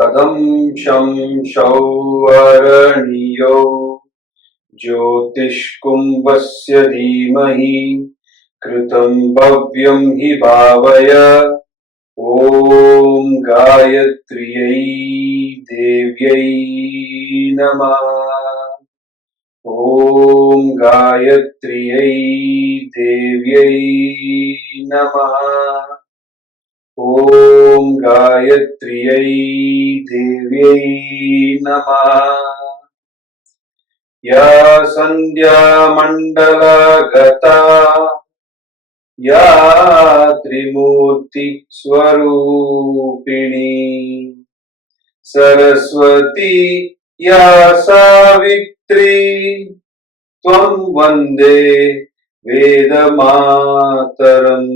कदं शं शौवर्णियो ज्योतिष्कुम्भस्य धीमहि कृतं भव्यं हि भावय। ॐ गायत्र्यै देव्यै नमः। ॐ गायत्र्यै देव्यै नमः। ॐ गायत्र्यै देव्यै नमः। या सन्ध्या मण्डलगता या त्रिमूर्ति स्वरूपिणी सरस्वती या सावित्री त्वं वन्दे वेदमातरम्।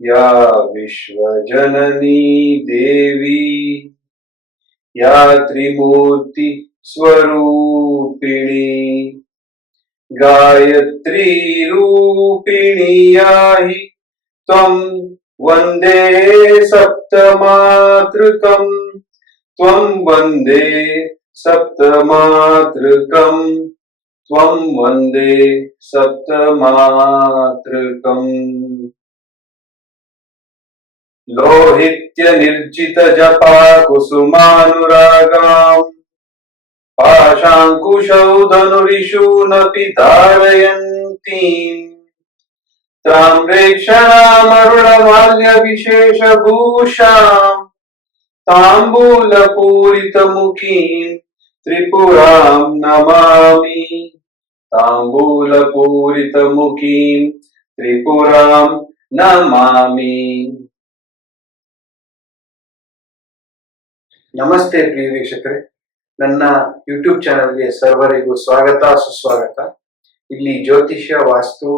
या विश्वजननी देवी या त्रिमूर्ति स्वरूपिणी गायत्री रूपिणी या हि त्वं वन्दे सप्तमातृकम्। त्वं वन्दे सप्तमातृकम्। त्वं वन्दे सप्तमातृकम्। लोहित्य निर्जित जपा कुसुमानुरागाम् पाशाङ्कुशौधनुरिषूनपि धारयन्तीम् ताम्रेक्षणामरुणमाल्यविशेषभूषाम् ताम्बूलपूरितमुखीम् त्रिपुराम् नमामि। ताम्बूलपूरितमुखीम् त्रिपुराम् नमामि। ನಮಸ್ತೆ ಪ್ರಿಯ ವೀಕ್ಷಕರೇ, ನನ್ನ ಯೂಟ್ಯೂಬ್ ಚಾನೆಲ್ಗೆ ಸರ್ವರಿಗೂ ಸ್ವಾಗತ ಸುಸ್ವಾಗತ. ಇಲ್ಲಿ ಜ್ಯೋತಿಷ್ಯ, ವಾಸ್ತು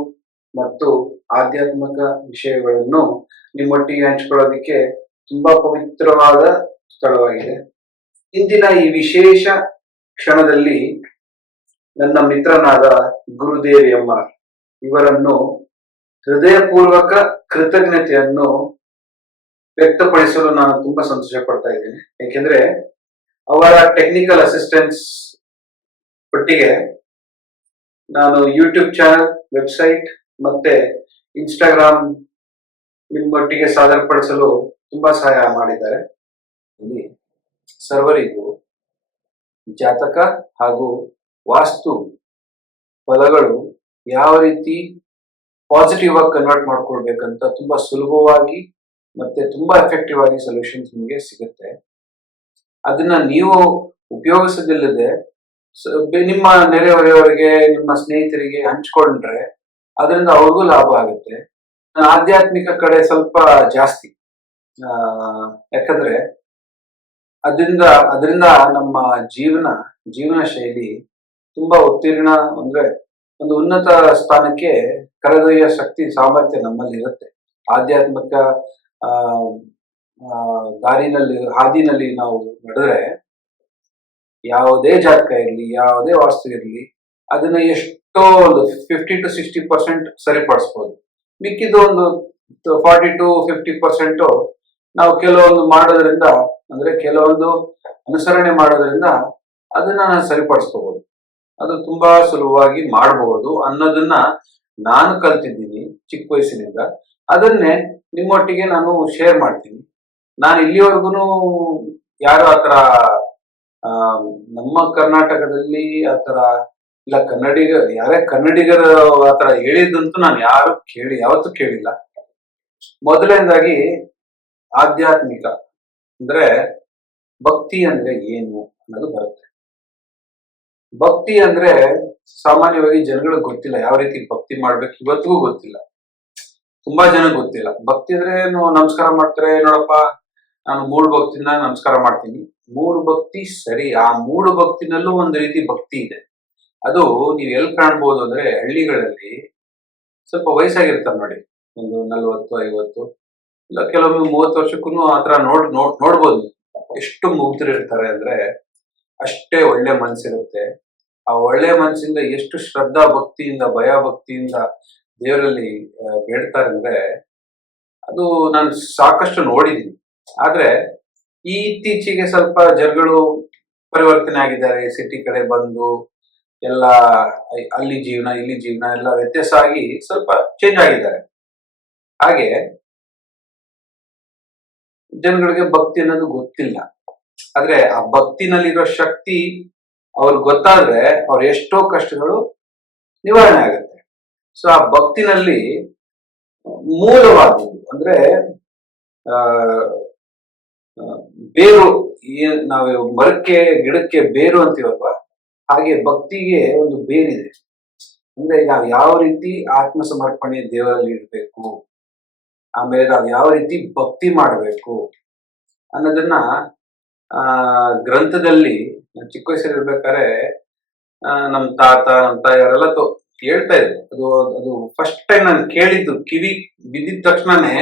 ಮತ್ತು ಆಧ್ಯಾತ್ಮಿಕ ವಿಷಯಗಳನ್ನು ನಿಮ್ಮೊಟ್ಟಿಗೆ ಹಂಚಿಕೊಳ್ಳೋದಕ್ಕೆ ತುಂಬಾ ಪವಿತ್ರವಾದ ಸ್ಥಳವಾಗಿದೆ. ಇಂದಿನ ಈ ವಿಶೇಷ ಕ್ಷಣದಲ್ಲಿ ನನ್ನ ಮಿತ್ರನಾದ ಗುರುದೇವ್ ಎಂ.ಆರ್. ಇವರನ್ನು ಹೃದಯಪೂರ್ವಕ ಕೃತಜ್ಞತೆಯನ್ನು ವ್ಯಕ್ತಪಡಿಸಲು ನಾನು ತುಂಬಾ ಸಂತೋಷ ಪಡ್ತಾ ಇದ್ದೇನೆ. ಯಾಕೆಂದ್ರೆ ಅವರ ಟೆಕ್ನಿಕಲ್ ಅಸಿಸ್ಟೆನ್ಸ್ ಒಟ್ಟಿಗೆ ನಾನು ಯೂಟ್ಯೂಬ್ ಚಾನಲ್, ವೆಬ್ಸೈಟ್ ಮತ್ತೆ ಇನ್ಸ್ಟಾಗ್ರಾಮ್ ನಿಮ್ಮೊಟ್ಟಿಗೆ ಸಾದರಪಡಿಸಲು ತುಂಬಾ ಸಹಾಯ ಮಾಡಿದ್ದಾರೆ. ಇಲ್ಲಿ ಸರ್ವರಿಗೂ ಜಾತಕ ಹಾಗೂ ವಾಸ್ತು ಫಲಗಳು ಯಾವ ರೀತಿ ಪಾಸಿಟಿವ್ ಆಗಿ ಕನ್ವರ್ಟ್ ಮಾಡ್ಕೊಳ್ಬೇಕಂತ ತುಂಬಾ ಸುಲಭವಾಗಿ ಮತ್ತೆ ತುಂಬಾ ಎಫೆಕ್ಟಿವ್ ಆಗಿ ಸೊಲ್ಯೂಷನ್ಸ್ ನಿಮಗೆ ಸಿಗುತ್ತೆ. ಅದನ್ನ ನೀವು ಉಪಯೋಗಿಸದಿಲ್ಲದೆ ನಿಮ್ಮ ನೆರೆಹೊರೆಯವರಿಗೆ, ನಿಮ್ಮ ಸ್ನೇಹಿತರಿಗೆ ಹಂಚ್ಕೊಂಡ್ರೆ ಅದರಿಂದ ಅವ್ರಿಗೂ ಲಾಭ ಆಗುತ್ತೆ. ಆಧ್ಯಾತ್ಮಿಕ ಕಡೆ ಸ್ವಲ್ಪ ಜಾಸ್ತಿ, ಯಾಕಂದ್ರೆ ಅದರಿಂದ ನಮ್ಮ ಜೀವನ ಶೈಲಿ ತುಂಬಾ ಉತ್ತೀರ್ಣ ಅಂದ್ರೆ ಒಂದು ಉನ್ನತ ಸ್ಥಾನಕ್ಕೆ ಕರೆದೊಯ್ಯೋ ಶಕ್ತಿ, ಸಾಮರ್ಥ್ಯ ನಮ್ಮಲ್ಲಿ ಇರುತ್ತೆ. ಆಧ್ಯಾತ್ಮಿಕ ಹಾದಿನಲ್ಲಿ ನಾವು ನಡೆದ್ರೆ ಯಾವುದೇ ಜಾತಕ ಇರಲಿ, ಯಾವುದೇ ವಾಸ್ತು ಇರಲಿ, ಅದನ್ನ ಎಷ್ಟೋ ಒಂದು 50-60% ಸರಿಪಡಿಸ್ಬೋದು. ಮಿಕ್ಕಿದ್ದು ಒಂದು 40-50% ನಾವು ಕೆಲವೊಂದು ಮಾಡೋದ್ರಿಂದ, ಅಂದ್ರೆ ಕೆಲವೊಂದು ಅನುಸರಣೆ ಮಾಡೋದ್ರಿಂದ ಅದನ್ನ ನಾನು ಸರಿಪಡಿಸ್ಕೋಬಹುದು. ಅದು ತುಂಬಾ ಸುಲಭವಾಗಿ ಮಾಡಬಹುದು ಅನ್ನೋದನ್ನ ನಾನು ಕಲ್ತಿದ್ದೀನಿ ಚಿಕ್ಕ ವಯಸ್ಸಿನಿಂದ. ಅದನ್ನೇ ನಿಮ್ಮೊಟ್ಟಿಗೆ ನಾನು ಶೇರ್ ಮಾಡ್ತೀನಿ. ನಾನು ಇಲ್ಲಿವರೆಗೂ ಯಾರು ಆತರ ನಮ್ಮ ಕರ್ನಾಟಕದಲ್ಲಿ ಆತರ ಇಲ್ಲ, ಯಾರೇ ಕನ್ನಡಿಗರು ಆತರ ಹೇಳಿದಂತೂ ನಾನು ಯಾವತ್ತೂ ಕೇಳಿಲ್ಲ. ಮೊದಲನೇದಾಗಿ ಆಧ್ಯಾತ್ಮಿಕ ಅಂದ್ರೆ ಭಕ್ತಿ ಅಂದ್ರೆ ಏನು ಅನ್ನೋದು ಬರುತ್ತೆ. ಭಕ್ತಿ ಅಂದ್ರೆ ಸಾಮಾನ್ಯವಾಗಿ ಜನಗಳಿಗೆ ಗೊತ್ತಿಲ್ಲ, ಯಾವ ರೀತಿ ಭಕ್ತಿ ಮಾಡ್ಬೇಕು ಇವತ್ತಿಗೂ ಗೊತ್ತಿಲ್ಲ. ತುಂಬಾ ಜನ ಗೊತ್ತಿಲ್ಲ. ಭಕ್ತಿ ಅಂದ್ರೆ ನಮಸ್ಕಾರ ಮಾಡ್ತಾರೆ, ನೋಡಪ್ಪ ನಾನು ಮೂಡು ಭಕ್ತಿಯಿಂದ ನಮಸ್ಕಾರ ಮಾಡ್ತೀನಿ. ಮೂಡು ಭಕ್ತಿ ಸರಿ, ಆ ಮೂಡು ಭಕ್ತಿನಲ್ಲೂ ಒಂದು ರೀತಿ ಭಕ್ತಿ ಇದೆ. ಅದು ನೀವು ಎಲ್ಲಿ ಕಾಣ್ಬೋದು ಅಂದ್ರೆ ಹಳ್ಳಿಗಳಲ್ಲಿ ಸ್ವಲ್ಪ ವಯಸ್ಸಾಗಿರ್ತಾರೆ ನೋಡಿ, ಒಂದು 40-50 ಇಲ್ಲ ಕೆಲವೊಮ್ಮೆ 30 ವರ್ಷಕ್ಕೂ ಆತರ ನೋಡ್ಬೋದು. ಎಷ್ಟು ಮುಗ್ಧರಿರ್ತಾರೆ ಅಂದ್ರೆ ಅಷ್ಟೇ ಒಳ್ಳೆ ಮನ್ಸಿರುತ್ತೆ. ಆ ಒಳ್ಳೆ ಮನಸ್ಸಿಂದ ಎಷ್ಟು ಶ್ರದ್ಧಾ ಭಕ್ತಿಯಿಂದ, ಭಯ ಭಕ್ತಿಯಿಂದ ದೇವರಲ್ಲಿ ಬೇಡ್ತಾರೆ ಅಂದ್ರೆ ಅದು ನಾನು ಸಾಕಷ್ಟು ನೋಡಿದ್ದೀನಿ. ಆದ್ರೆ ಈ ಇತ್ತೀಚೆಗೆ ಸ್ವಲ್ಪ ಜನಗಳು ಪರಿವರ್ತನೆ ಆಗಿದ್ದಾರೆ, ಸಿಟಿ ಕಡೆ ಬಂದು ಎಲ್ಲ ಅಲ್ಲಿ ಜೀವನ ಇಲ್ಲಿ ಜೀವನ ಎಲ್ಲ ವ್ಯತ್ಯಾಸ ಆಗಿ ಸ್ವಲ್ಪ ಚೇಂಜ್ ಆಗಿದ್ದಾರೆ. ಹಾಗೆ ಜನಗಳಿಗೆ ಭಕ್ತಿ ಅನ್ನೋದು ಗೊತ್ತಿಲ್ಲ. ಆದ್ರೆ ಆ ಭಕ್ತಿನಲ್ಲಿರೋ ಶಕ್ತಿ ಅವ್ರಿಗೆ ಗೊತ್ತಾದ್ರೆ ಅವ್ರ ಎಷ್ಟೋ ಕಷ್ಟಗಳು ನಿವಾರಣೆ ಆಗುತ್ತೆ. ಸೊ ಆ ಭಕ್ತಿನಲ್ಲಿ ಮೂಲವಾದದ್ದು ಅಂದ್ರೆ ಆ ಆ, ಬೇರು, ನಾವು ಮರಕ್ಕೆ ಗಿಡಕ್ಕೆ ಬೇರು ಅಂತೀವಲ್ವಾ, ಹಾಗೆ ಭಕ್ತಿಗೆ ಒಂದು ಬೇರಿದೆ. ಅಂದ್ರೆ ನಾವು ಯಾವ ರೀತಿ ಆತ್ಮ ಸಮರ್ಪಣೆ ದೇವರಲ್ಲಿ ಇಡಬೇಕು, ಆಮೇಲೆ ನಾವು ಯಾವ ರೀತಿ ಭಕ್ತಿ ಮಾಡಬೇಕು ಅನ್ನೋದನ್ನ ಆ ಗ್ರಂಥದಲ್ಲಿ ನಾನ್ ಚಿಕ್ಕ ವಯಸ್ಸಲ್ಲಿ ಇರ್ಬೇಕಾದ್ರೆ ನಮ್ಮ ತಾತ ನಮ್ಮ ತಾಯಿಯವರೆಲ್ಲ ಹೇಳ್ತಾ ಇದ್ರು. ಅದು ಅದು ಫಸ್ಟ್ ಟೈಮ್ ನಾನು ಕೇಳಿದ್ದು, ಕಿವಿ ಬಿದ್ದಿದ ತಕ್ಷಣನೇ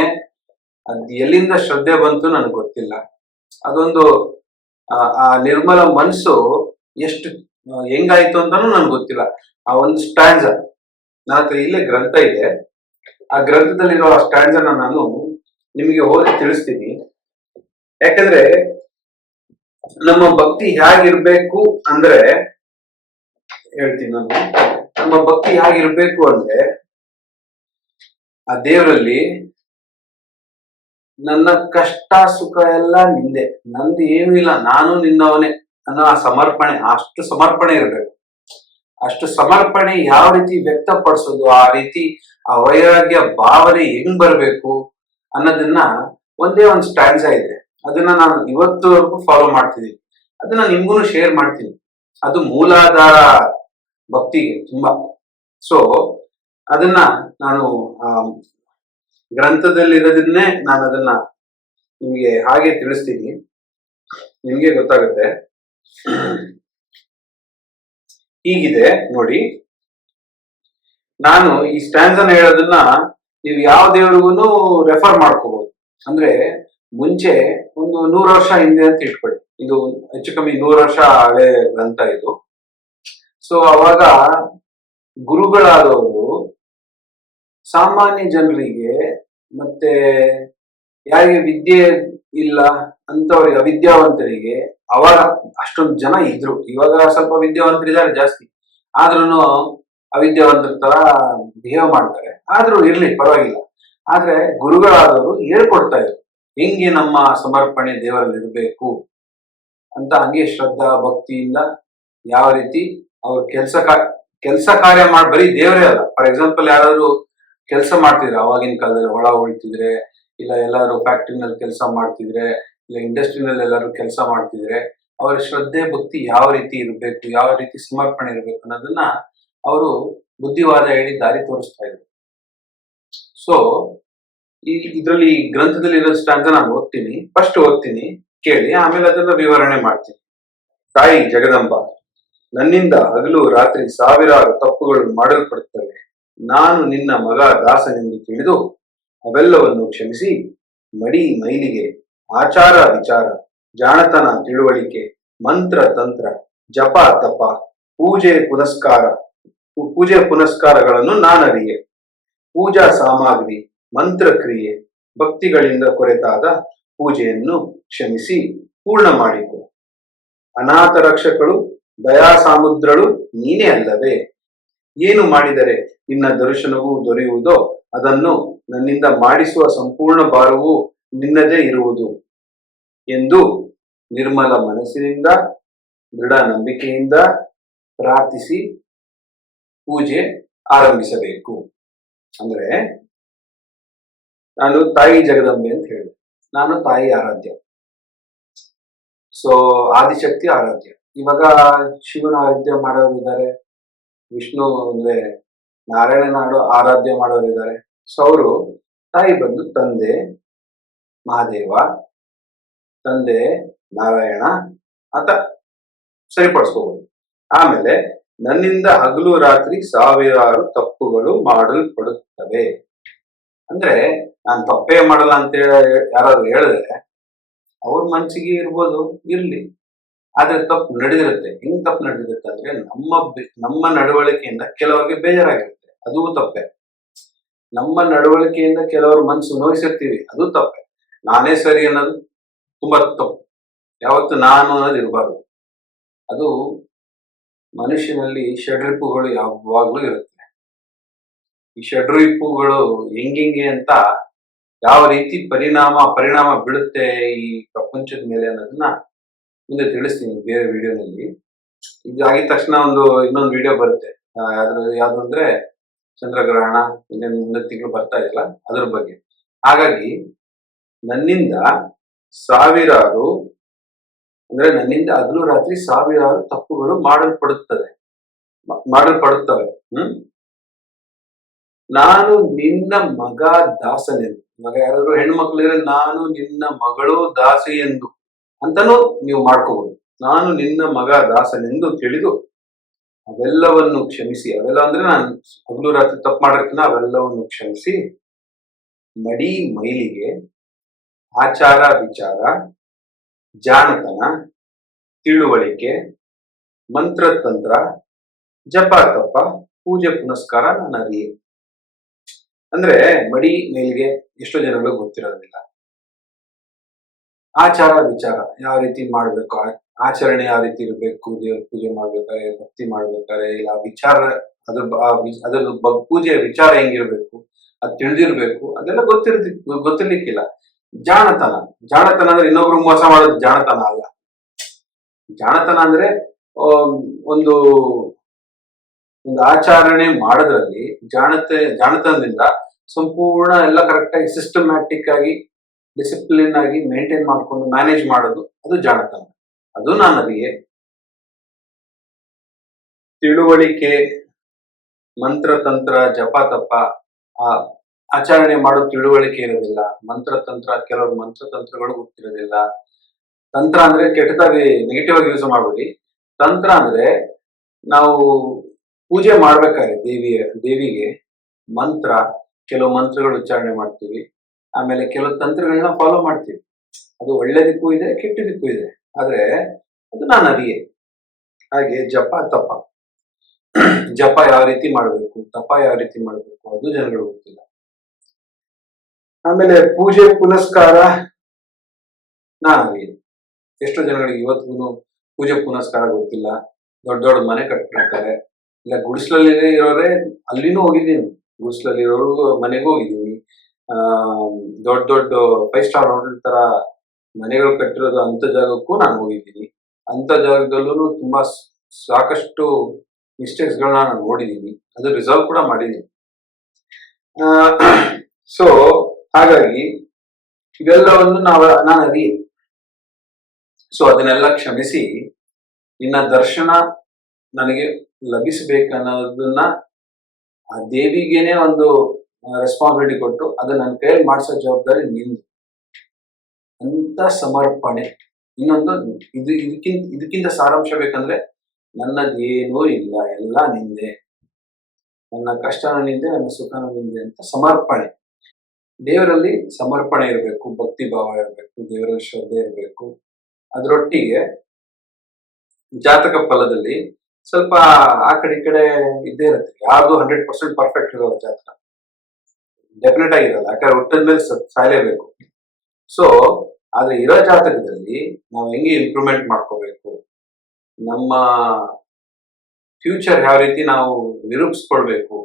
ಅದ್ ಎಲ್ಲಿಂದ ಶ್ರದ್ಧೆ ಬಂತು ನನಗೆ ಗೊತ್ತಿಲ್ಲ. ಅದೊಂದು ಆ ನಿರ್ಮಲ ಮನಸ್ಸು ಎಷ್ಟು ಹೆಂಗಾಯ್ತು ಅಂತಾನು ನನ್ಗೆ ಗೊತ್ತಿಲ್ಲ. ಆ ಒಂದು ಸ್ಟ್ಯಾಂಜ ನನ್ನ ಹತ್ರ ಇಲ್ಲೇ ಗ್ರಂಥ ಇದೆ. ಆ ಗ್ರಂಥದಲ್ಲಿರೋ ಆ ಸ್ಟ್ಯಾಂಜನ ನಾನು ನಿಮಗೆ ಓದಿ ತಿಳಿಸ್ತೀನಿ. ಯಾಕಂದ್ರೆ ನಮ್ಮ ಭಕ್ತಿ ಹೇಗಿರ್ಬೇಕು ಅಂದ್ರೆ, ಹೇಳ್ತೀನಿ ನಾನು, ನಮ್ಮ ಭಕ್ತಿ ಹೇಗಿರ್ಬೇಕು ಅಂದ್ರೆ, ಆ ದೇವರಲ್ಲಿ ನನ್ನ ಕಷ್ಟ ಸುಖ ಎಲ್ಲ ನಿಂದೆ, ನಂದು ಏನೂ ಇಲ್ಲ, ನಾನು ನಿನ್ನವನೇ ಅನ್ನೋ ಆ ಸಮರ್ಪಣೆ, ಅಷ್ಟು ಸಮರ್ಪಣೆ ಇರಬೇಕು. ಅಷ್ಟು ಸಮರ್ಪಣೆ ಯಾವ ರೀತಿ ವ್ಯಕ್ತಪಡಿಸೋದು, ಆ ರೀತಿ ಆ ವೈರಾಗ್ಯ ಭಾವನೆ ಹೆಂಗ್ ಬರ್ಬೇಕು ಅನ್ನೋದನ್ನ ಒಂದೇ ಒಂದು ಸ್ಟ್ಯಾನ್ಸ ಇದೆ. ಅದನ್ನ ನಾನು ಇವತ್ತುವರೆಗೂ ಫಾಲೋ ಮಾಡ್ತಿದ್ದೀನಿ. ಅದನ್ನ ನಿಮ್ಗೂ ಶೇರ್ ಮಾಡ್ತೀನಿ. ಅದು ಮೂಲಾಧಾರ ಭಕ್ತಿಗೆ ತುಂಬಾ. ಸೊ ಅದನ್ನ ನಾನು ಗ್ರಂಥದಲ್ಲಿರೋದನ್ನೇ ನಾನು ಅದನ್ನ ನಿಮ್ಗೆ ಹಾಗೆ ತಿಳಿಸ್ತೀನಿ, ನಿಮ್ಗೆ ಗೊತ್ತಾಗುತ್ತೆ. ಹೀಗಿದೆ ನೋಡಿ, ನಾನು ಈ ಸ್ಟ್ಯಾನ್ಸನ್ ಹೇಳೋದನ್ನ ನೀವು ಯಾವ ದೇವರಿಗೂ ರೆಫರ್ ಮಾಡ್ಕೋಬಹುದು. ಅಂದ್ರೆ ಮುಂಚೆ ಒಂದು 100 ವರ್ಷ ಹಿಂದೆ ಅಂತ ಇಟ್ಕೊಳ್ಳಿ, ಇದು ಹೆಚ್ಚು ಕಮ್ಮಿ 100 ವರ್ಷ ಹಳೆ ಗ್ರಂಥ ಇದು. ಸೊ ಅವಾಗ ಗುರುಗಳಾದವರು ಸಾಮಾನ್ಯ ಜನರಿಗೆ ಮತ್ತೆ ಯಾರಿಗೆ ವಿದ್ಯೆ ಇಲ್ಲ ಅಂತವ್ರಿಗೆ, ಅವಿದ್ಯಾವಂತರಿಗೆ ಅವಾಗ ಅಷ್ಟೊಂದು ಜನ ಇದ್ರು. ಇವಾಗ ಸ್ವಲ್ಪ ವಿದ್ಯಾವಂತರಿದ್ದಾರೆ ಜಾಸ್ತಿ, ಆದ್ರೂ ಅವಿದ್ಯಾವಂತರ ತರ ಬಿಹೇವ್ ಮಾಡ್ತಾರೆ. ಆದ್ರೂ ಇರ್ಲಿ ಪರವಾಗಿಲ್ಲ. ಆದ್ರೆ ಗುರುಗಳಾದವರು ಹೇಳ್ಕೊಡ್ತಾ ಇದ್ರು ಹೆಂಗೆ ನಮ್ಮ ಸಮರ್ಪಣೆ ದೇವರಲ್ಲಿ ಇರಬೇಕು ಅಂತ. ಹಂಗೆ ಶ್ರದ್ಧಾ ಭಕ್ತಿಯಿಂದ ಯಾವ ರೀತಿ ಅವ್ರ ಕೆಲಸ ಕಾರ್ಯ ಮಾಡಿ, ಬರೀ ದೇವರೇ ಅಲ್ಲ. ಫಾರ್ ಎಕ್ಸಾಂಪಲ್ ಯಾರಾದ್ರು ಕೆಲಸ ಮಾಡ್ತಿದ್ರೆ ಅವಾಗಿನ ಕಾಲದಲ್ಲಿ, ಹೊಳ ಉಳ್ತಿದ್ರೆ, ಇಲ್ಲ ಎಲ್ಲಾದ್ರು ಫ್ಯಾಕ್ಟ್ರಿನಲ್ಲಿ ಕೆಲಸ ಮಾಡ್ತಿದ್ರೆ, ಇಲ್ಲ ಇಂಡಸ್ಟ್ರಿನಲ್ಲಿ ಎಲ್ಲಾದ್ರು ಕೆಲಸ ಮಾಡ್ತಿದ್ರೆ, ಅವರ ಶ್ರದ್ಧೆ ಭಕ್ತಿ ಯಾವ ರೀತಿ ಇರಬೇಕು, ಯಾವ ರೀತಿ ಸಮರ್ಪಣೆ ಇರಬೇಕು ಅನ್ನೋದನ್ನ ಅವರು ಬುದ್ಧಿವಾದ ಹೇಳಿ ದಾರಿ ತೋರಿಸ್ತಾ ಇದ್ರು. ಸೊ ಇದರಲ್ಲಿ ಗ್ರಂಥದಲ್ಲಿ ಇರೋ ಸ್ಟ್ಯಾನ್ಸ ನಾನು ಓದ್ತೀನಿ, ಫಸ್ಟ್ ಓದ್ತೀನಿ ಕೇಳಿ, ಆಮೇಲೆ ಅದನ್ನ ವಿವರಣೆ ಮಾಡ್ತೀನಿ. ತಾಯಿ ಜಗದಂಬ, ನನ್ನಿಂದ ಹಗಲು ರಾತ್ರಿ ಸಾವಿರಾರು ತಪ್ಪುಗಳು ಮಾಡಲ್ಪಡುತ್ತವೆ. ನಾನು ನಿನ್ನ ಮಗ ದಾಸನೆಂದು ತಿಳಿದು ಅವೆಲ್ಲವನ್ನು ಕ್ಷಮಿಸಿ, ಮಡಿ ಮೈಲಿಗೆ, ಆಚಾರ ವಿಚಾರ, ಜಾಣತನ ತಿಳುವಳಿಕೆ, ಮಂತ್ರ ತಂತ್ರ, ಜಪ ತಪ, ಪೂಜೆ ಪುನಸ್ಕಾರಗಳನ್ನು ನಾನರಿಯೆ. ಪೂಜಾ ಸಾಮಗ್ರಿ, ಮಂತ್ರಕ್ರಿಯೆ, ಭಕ್ತಿಗಳಿಂದ ಕೊರೆತಾದ ಪೂಜೆಯನ್ನು ಕ್ಷಮಿಸಿ ಪೂರ್ಣ ಮಾಡಿಕೊ. ಅನಾಥ ರಕ್ಷಕಳು, ದಯಾ ಸಾಮುದ್ರಳು ನೀನೇ ಅಲ್ಲವೇ? ಏನು ಮಾಡಿದರೆ ನಿನ್ನ ದರ್ಶನವೂ ದೊರೆಯುವುದೋ ಅದನ್ನು ನನ್ನಿಂದ ಮಾಡಿಸುವ ಸಂಪೂರ್ಣ ಭಾರವೂ ನಿನ್ನದೇ ಇರುವುದು ಎಂದು ನಿರ್ಮಲ ಮನಸ್ಸಿನಿಂದ ದೃಢ ನಂಬಿಕೆಯಿಂದ ಪ್ರಾರ್ಥಿಸಿ ಪೂಜೆ ಆರಂಭಿಸಬೇಕು. ಅಂದ್ರೆ ನಾನು ತಾಯಿ ಜಗದಂಬೆ ಅಂತ ಹೇಳಿದೆ, ನಾನು ತಾಯಿ ಆರಾಧ್ಯ. ಸೊ ಆದಿಶಕ್ತಿ ಆರಾಧ್ಯ. ಇವಾಗ ಶಿವನ ಆರಾಧ್ಯ ಮಾಡೋರಿದ್ದಾರೆ, ವಿಷ್ಣು ಅಂದ್ರೆ ನಾರಾಯಣನ ಆರಾಧ್ಯ ಮಾಡೋರಿದ್ದಾರೆ. ಸೊ ಅವರು ತಾಯಿ ಬಂದು ತಂದೆ ಮಹಾದೇವ, ತಂದೆ ನಾರಾಯಣ ಅಂತ ಸರಿಪಡಿಸ್ಕೋಬಹುದು. ಆಮೇಲೆ ನನ್ನಿಂದ ಹಗಲು ರಾತ್ರಿ ಸಾವಿರಾರು ತಪ್ಪುಗಳು ಮಾಡಲ್ಪಡುತ್ತವೆ. ಅಂದ್ರೆ ನಾನು ತಪ್ಪೇ ಮಾಡಲ್ಲ ಅಂತ ಯಾರಾದ್ರು ಹೇಳಿದ್ರೆ ಅವ್ರ ಮನ್ಸಿಗೆ ಇರ್ಬೋದು, ಇರ್ಲಿ. ಆದ್ರೆ ತಪ್ಪು ನಡೆದಿರುತ್ತೆ. ಹೆಂಗ್ ತಪ್ಪು ನಡೆದಿರುತ್ತೆ ಅಂದ್ರೆ, ನಮ್ಮ ನಡವಳಿಕೆಯಿಂದ ಕೆಲವರಿಗೆ ಬೇಜಾರಾಗಿರುತ್ತೆ, ಅದು ತಪ್ಪೆ. ನಮ್ಮ ನಡವಳಿಕೆಯಿಂದ ಕೆಲವರು ಮನ್ಸು ನೋಯಿಸಿರ್ತೀವಿ, ಅದು ತಪ್ಪೆ. ನಾನೇ ಸರಿ ಅನ್ನೋದು ತುಂಬಾ ತಪ್ಪು. ಯಾವತ್ತು ನಾನು ಅನ್ನೋದು ಇರಬಾರ್ದು. ಅದು ಮನುಷ್ಯನಲ್ಲಿ ಷಡ್ರಿಪುಗಳು ಯಾವಾಗ್ಲೂ ಇರುತ್ತೆ. ಈ ಷಡ್ರಿಪುಗಳು ಹೆಂಗೆ ಅಂತ ಯಾವ ರೀತಿ ಪರಿಣಾಮ ಬೀಳುತ್ತೆ ಈ ಪ್ರಪಂಚದ ಮೇಲೆ ಅನ್ನೋದನ್ನ ಮುಂದೆ ತಿಳಿಸ್ತೀನಿ ಬೇರೆ ವಿಡಿಯೋನಲ್ಲಿ. ಇದು ಆಗಿದ ತಕ್ಷಣ ಇನ್ನೊಂದು ವಿಡಿಯೋ ಬರುತ್ತೆ. ಯಾವ್ದು ಅಂದ್ರೆ ಚಂದ್ರಗ್ರಹಣ, ಮುಂದಿನ ತಿಂಗಳು ಬರ್ತಾ ಇಲ್ಲ ಅದ್ರ ಬಗ್ಗೆ. ಹಾಗಾಗಿ ನನ್ನಿಂದ ಸಾವಿರಾರು ನನ್ನಿಂದ ಹಗಲು ರಾತ್ರಿ ಸಾವಿರಾರು ತಪ್ಪುಗಳು ಮಾಡಲ್ಪಡುತ್ತವೆ. ನಾನು ನಿನ್ನ ಮಗ ದಾಸನೆಂದು, ಇವಾಗ ಯಾರಾದ್ರು ಹೆಣ್ಮಕ್ಳಿದ್ರೆ ನಾನು ನಿನ್ನ ಮಗಳು ದಾಸಿ ಎಂದು ಅಂತಾನು ನೀವು ಮಾಡ್ಕೋಬಹುದು. ನಾನು ನಿನ್ನ ಮಗ ದಾಸನೆಂದು ತಿಳಿದು ಅವೆಲ್ಲವನ್ನು ಕ್ಷಮಿಸಿ, ಅವೆಲ್ಲ ಅಂದ್ರೆ ನಾನು ಹಗಲು ರಾತ್ರಿ ತಪ್ಪು ಮಾಡಿರ್ತೀನಿ, ಅವೆಲ್ಲವನ್ನು ಕ್ಷಮಿಸಿ ಮಡಿ ಮೈಲಿಗೆ ಆಚಾರ ವಿಚಾರ, ಜಾಣತನ, ತಿಳುವಳಿಕೆ, ಮಂತ್ರತಂತ್ರ, ಜಪ ತಪ, ಪೂಜೆ ಪುನಸ್ಕಾರ ನಾನು ಅರಿಯೆ. ಅಂದ್ರೆ ಮಡಿ ಮೇಲಿಗೆ ಎಷ್ಟೋ ಜನಗಳು ಗೊತ್ತಿರೋದಿಲ್ಲ. ಆಚಾರ ವಿಚಾರ ಯಾವ ರೀತಿ ಮಾಡ್ಬೇಕು, ಆಚರಣೆ ಯಾವ ರೀತಿ ಇರಬೇಕು, ದೇವ್ರ ಪೂಜೆ ಮಾಡ್ಬೇಕಾದ್ರೆ, ಭಕ್ತಿ ಮಾಡ್ಬೇಕಾದ್ರೆ, ಇಲ್ಲ ವಿಚಾರ ಅದ್ರ ಪೂಜೆ ವಿಚಾರ ಹೆಂಗಿರ್ಬೇಕು ಅದ್ ತಿಳಿದಿರ್ಬೇಕು, ಅದೆಲ್ಲ ಗೊತ್ತಿರ್ಲಿಕ್ಕಿಲ್ಲ. ಜಾಣತನ ಅಂದ್ರೆ ಇನ್ನೊಬ್ರು ಮೋಸ ಮಾಡೋದು ಜಾಣತನ ಅಲ್ಲ. ಜಾಣತನ ಅಂದ್ರೆ ಒಂದು ಆಚರಣೆ ಮಾಡೋದ್ರಲ್ಲಿ ಜಾಣತನದಿಂದ ಸಂಪೂರ್ಣ ಎಲ್ಲ ಕರೆಕ್ಟ್ ಆಗಿ ಸಿಸ್ಟಮ್ಯಾಟಿಕ್ ಆಗಿ ಡಿಸಿಪ್ಲಿನ್ ಆಗಿ ಮೇಂಟೈನ್ ಮಾಡ್ಕೊಂಡು ಮ್ಯಾನೇಜ್ ಮಾಡೋದು, ಅದು ಜಾಣತನ. ಅದು ನಾನು ಅರಿಯೆ. ತಿಳುವಳಿಕೆ, ಮಂತ್ರತಂತ್ರ, ಜಪ ತಪ, ಆಚರಣೆ ಮಾಡೋ ತಿಳುವಳಿಕೆ ಇರೋದಿಲ್ಲ. ಕೆಲವರು ಮಂತ್ರತಂತ್ರಗಳು ಗೊತ್ತಿರೋದಿಲ್ಲ. ತಂತ್ರ ಅಂದ್ರೆ ಕೆಟ್ಟದಾಗಿ ನೆಗೆಟಿವ್ ಆಗಿ ಯೂಸ್ ಮಾಡ್ಬೇಡಿ. ತಂತ್ರ ಅಂದ್ರೆ ನಾವು ಪೂಜೆ ಮಾಡ್ಬೇಕಾದ್ರೆ ದೇವಿಗೆ ಕೆಲವು ಮಂತ್ರಗಳು ಉಚ್ಚಾರಣೆ ಮಾಡ್ತೀವಿ, ಆಮೇಲೆ ಕೆಲವು ತಂತ್ರಗಳನ್ನ ಫಾಲೋ ಮಾಡ್ತೀವಿ. ಅದು ಒಳ್ಳೇದಕ್ಕೂ ಇದೆ, ಕೆಟ್ಟದಕ್ಕೂ ಇದೆ. ಆದ್ರೆ ಅದು ನಾನು ಅರಿಯೆ. ಹಾಗೆ ಜಪ ಯಾವ ರೀತಿ ಮಾಡ್ಬೇಕು, ತಪ ಯಾವ ರೀತಿ ಮಾಡ್ಬೇಕು, ಅದು ಜನಗಳು ಗೊತ್ತಿಲ್ಲ. ಆಮೇಲೆ ಪೂಜೆ ಪುನಸ್ಕಾರ ನಾನು ಅರಿಯೆ. ಎಷ್ಟೋ ಜನಗಳಿಗೆ ಇವತ್ತಿಗೂ ಪೂಜೆ ಪುನಸ್ಕಾರ ಗೊತ್ತಿಲ್ಲ. ದೊಡ್ಡ ಮನೆ ಕಟ್ಬಿಡ್ತಾರೆ, ಇಲ್ಲ ಗುಡಿಸ್ಲಲ್ಲಿ ಇರೋರೆ ಅಲ್ಲಿನೂ ಹೋಗಿದ್ದೀನಿ, ಗುಡಿಸ್ಲಲ್ಲಿ ಇರೋರ್ಗು ಮನೆಗೂ ಹೋಗಿದ್ದೀನಿ. ದೊಡ್ಡ 5 ಸ್ಟಾರ್ ಹೋಟೆಲ್ ತರ ಮನೆಗಳು ಕಟ್ಟಿರೋದು ಅಂತ ಜಾಗಕ್ಕೂ ನಾನು ಹೋಗಿದ್ದೀನಿ. ಅಂತ ಜಾಗದಲ್ಲೂ ತುಂಬಾ ಸಾಕಷ್ಟು ಮಿಸ್ಟೇಕ್ಸ್ ಗಳನ್ನ ನಾನು ನೋಡಿದ್ದೀನಿ, ಅದು ರಿಸಾಲ್ವ್ ಕೂಡ ಮಾಡಿದ್ದೀನಿ. ಸೊ ಹಾಗಾಗಿ ಇವೆಲ್ಲವನ್ನು ನಾನು ಅರಿಯೆ. ಸೊ ಅದನ್ನೆಲ್ಲ ಕ್ಷಮಿಸಿ ನಿನ್ನ ದರ್ಶನ ನನಗೆ ಲಭಿಸಬೇಕನ್ನೋದನ್ನ ಆ ದೇವಿಗೇನೆ ಒಂದು ರೆಸ್ಪಾನ್ಸಿಬಿಲಿಟಿ ಕೊಟ್ಟು ಅದನ್ನ ನನ್ನ ಕೈಯಲ್ಲಿ ಮಾಡಿಸೋ ಜವಾಬ್ದಾರಿ ನಿಂದು ಅಂತ ಸಮರ್ಪಣೆ. ಇನ್ನೊಂದು ಇದಕ್ಕಿಂತ ಸಾರಾಂಶ ಬೇಕಂದ್ರೆ ನನ್ನದೇನೂ ಇಲ್ಲ, ಎಲ್ಲ ನಿಂದೆ, ನನ್ನ ಕಷ್ಟನೂ ನಿಂದೆ, ನನ್ನ ಸುಖನೂ ನಿಂದೆ ಅಂತ ಸಮರ್ಪಣೆ. ದೇವರಲ್ಲಿ ಸಮರ್ಪಣೆ ಇರಬೇಕು, ಭಕ್ತಿ ಭಾವ ಇರಬೇಕು, ದೇವರಲ್ಲಿ ಶ್ರದ್ಧೆ ಇರಬೇಕು. ಅದರೊಟ್ಟಿಗೆ ಜಾತಕ ಫಲದಲ್ಲಿ ಸ್ವಲ್ಪ ಆ ಕಡೆ ಈ ಕಡೆ ಇದ್ದೇ ಇರುತ್ತೆ. ಯಾವುದು 100% ಪರ್ಫೆಕ್ಟ್ ಇರೋಲ್ಲ ಜಾತಕ, ಡೆಫಿನೆಟ್ ಆಗಿರಲ್ಲ. ಯಾಕಂದ್ರೆ ಹುಟ್ಟಿದ ಮೇಲೆ ಸಾಯಲೇಬೇಕು. ಸೊ ಆದ್ರೆ ಇರೋ ಜಾತಕದಲ್ಲಿ ನಾವು ಹೆಂಗೆ ಇಂಪ್ರೂವ್ಮೆಂಟ್ ಮಾಡ್ಕೋಬೇಕು, ನಮ್ಮ ಫ್ಯೂಚರ್ ಯಾವ ರೀತಿ ನಾವು ನಿರೂಪಿಸ್ಕೊಳ್ಬೇಕು,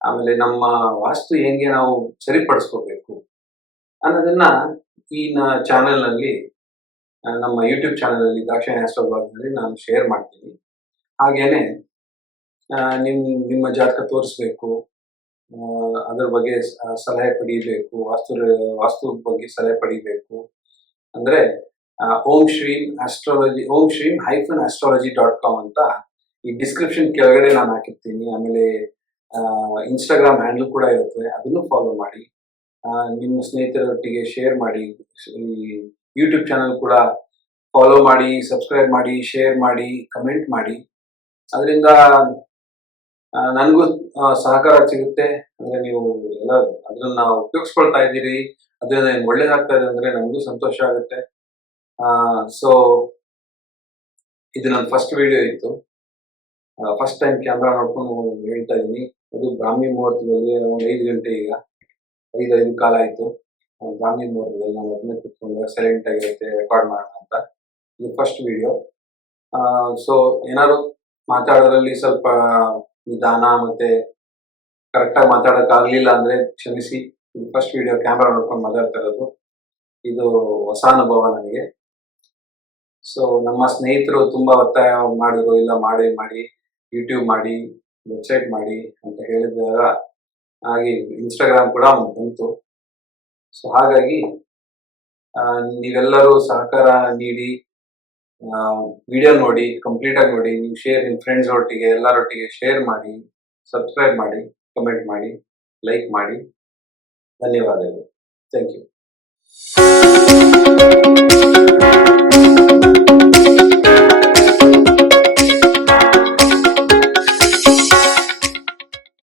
ಆಮೇಲೆ ನಮ್ಮ ವಾಸ್ತು ಹೆಂಗೆ ನಾವು ಸರಿಪಡಿಸ್ಕೋಬೇಕು ಅನ್ನೋದನ್ನ ಈ ಚಾನೆಲ್ನಲ್ಲಿ, ನಮ್ಮ ಯೂಟ್ಯೂಬ್ ಚಾನೆಲ್ ದಾಕ್ಷಾಯಣಿ ಆಸ್ಟ್ರೋಲಾಜಿನಲ್ಲಿ ನಾನು ಶೇರ್ ಮಾಡ್ತೀನಿ. ಹಾಗೇನೆ ನಿಮ್ಮ ಜಾತಕ ತೋರಿಸ್ಬೇಕು, ಅದ್ರ ಬಗ್ಗೆ ಸಲಹೆ ಪಡೀಬೇಕು, ವಾಸ್ತು ಬಗ್ಗೆ ಸಲಹೆ ಪಡೀಬೇಕು ಅಂದ್ರೆ ಓಂ ಶ್ರೀಂ -astrology.com ಅಂತ ಈ ಡಿಸ್ಕ್ರಿಪ್ಷನ್ ಕೆಳಗಡೆ ನಾನು ಹಾಕಿರ್ತೀನಿ. ಆಮೇಲೆ ಇನ್ಸ್ಟಾಗ್ರಾಮ್ ಹ್ಯಾಂಡಲ್ ಕೂಡ ಇರುತ್ತೆ, ಅದನ್ನು ಫಾಲೋ ಮಾಡಿ, ನಿಮ್ಮ ಸ್ನೇಹಿತರೊಟ್ಟಿಗೆ ಶೇರ್ ಮಾಡಿ. ಈ ಯೂಟ್ಯೂಬ್ ಚಾನಲ್ ಕೂಡ ಫಾಲೋ ಮಾಡಿ, ಸಬ್ಸ್ಕ್ರೈಬ್ ಮಾಡಿ, ಶೇರ್ ಮಾಡಿ, ಕಮೆಂಟ್ ಮಾಡಿ. ಅದರಿಂದ ನನಗೂ ಸಹಕಾರ ಸಿಗುತ್ತೆ. ಅಂದ್ರೆ ನೀವು ಎಲ್ಲ ಅದನ್ನ ಉಪಯೋಗಿಸ್ಕೊಳ್ತಾ ಇದ್ದೀರಿ, ಅದರಿಂದ ನಿಮ್ಗೆ ಒಳ್ಳೇದಾಗ್ತಾ ಇದೆ ಅಂದ್ರೆ ನನಗೂ ಸಂತೋಷ ಆಗುತ್ತೆ. ಸೊ ಇದು ನನ್ನ ಫಸ್ಟ್ ವಿಡಿಯೋ ಇತ್ತು. ಫಸ್ಟ್ ಟೈಮ್ ಕ್ಯಾಮ್ರಾ ನೋಡ್ಕೊಂಡು ಹೇಳ್ತಾ ಇದ್ದೀನಿ. ಅದು ಬ್ರಾಹ್ಮಿ ಮುಹೂರ್ತದಲ್ಲಿ ಅರೌಂಡ್ 5 ಗಂಟೆ, ಈಗ 5 ಕಾಲ ಆಯ್ತು. ಬ್ರಾಹ್ಮಿ ಮುಹೂರ್ತದಲ್ಲಿ ನಾನು ಅದನ್ನೇ ಕುತ್ಕೊಂಡು ಸೈಲೆಂಟ್ ಆಗಿರುತ್ತೆ ರೆಕಾರ್ಡ್ ಮಾಡೋಣ ಅಂತ. ಇದು ಫಸ್ಟ್ ವಿಡಿಯೋ. ಸೊ ಏನಾದ್ರು ಮಾತಾಡೋದ್ರಲ್ಲಿ ಸ್ವಲ್ಪ ನಿಧಾನ ಮತ್ತೆ ಕರೆಕ್ಟಾಗಿ ಮಾತಾಡೋಕ್ಕಾಗಲಿಲ್ಲ ಅಂದರೆ ಕ್ಷಮಿಸಿ. ಇದು ಫಸ್ಟ್ ವಿಡಿಯೋ, ಕ್ಯಾಮ್ರಾ ನೋಡ್ಕೊಂಡು ಮಾತಾಡ್ತಾ ಇರೋದು. ಇದು ಹೊಸ ಅನುಭವ ನನಗೆ. ಸೊ ನಮ್ಮ ಸ್ನೇಹಿತರು ತುಂಬ ಒತ್ತಾಯ ಮಾಡಿದ್ರು, ಇಲ್ಲ ಮಾಡಿ ಯೂಟ್ಯೂಬ್ ಮಾಡಿ, ವೆಬ್ಸೈಟ್ ಮಾಡಿ ಅಂತ ಹೇಳಿದಾಗ ಹಾಗೆ ಇನ್ಸ್ಟಾಗ್ರಾಮ್ ಕೂಡ ಬಂತು. ಸೊ ಹಾಗಾಗಿ ನೀವೆಲ್ಲರೂ ಸಹಕಾರ ನೀಡಿ ವಿಡಿಯೋ ನೋಡಿ, ಕಂಪ್ಲೀಟಾಗಿ ನೋಡಿ. ನೀವು ನಿಮ್ಮ ಫ್ರೆಂಡ್ಸ್ ಒಟ್ಟಿಗೆ ಎಲ್ಲರೊಟ್ಟಿಗೆ ಶೇರ್ ಮಾಡಿ, ಸಬ್ಸ್ಕ್ರೈಬ್ ಮಾಡಿ, ಕಮೆಂಟ್ ಮಾಡಿ, ಲೈಕ್ ಮಾಡಿ. ಧನ್ಯವಾದಗಳು. Thank you.